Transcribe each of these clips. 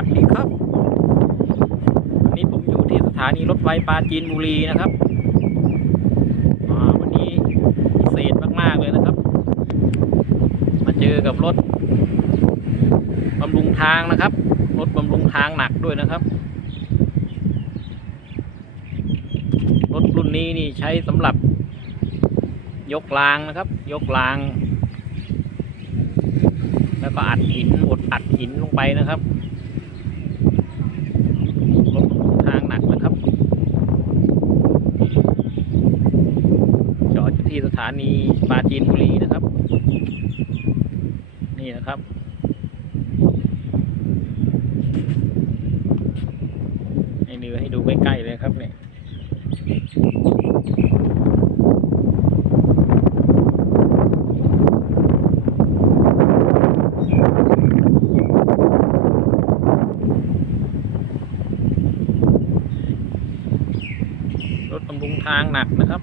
วัสดีครับ วันนี้ผมอยู่ที่สถานีรถไฟปราจีนบุรีนะครับวันนี้พิเศษมาก ๆ เลยนะครับ มาเจอกับรถบำรุงทางนะครับ รถบำรุงทางหนักด้วยนะครับ รถรุ่นนี้นี่ใช้สำหรับยกรางนะครับ ยกรางแล้วก็อัดหินบดอัดหินลงไปนะครับรถทางหนักนะครับ จอดอยู่ ที่สถานีปราจีนบุรีนะครับ นี่นะครับ ให้ดูให้ดูใกล้ๆเลยครับเนี่ยรถบำรุงทางหนักนะครับ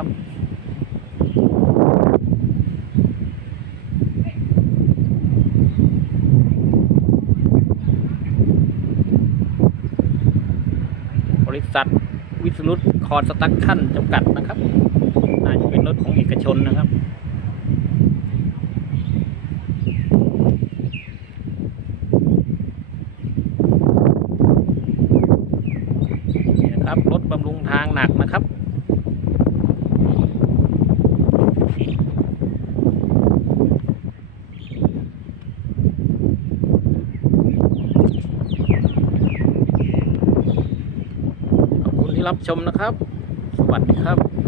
ครับบริษัทวิสรุตคอนสตักชั่นจำกัดนะครับน่าจะเป็นรถของเอกชนนะครับ นี่นะครับ รถบำรุงทางหนักนะครับ ขอบคุณ ที่รับชมนะครับ สวัสดีครับ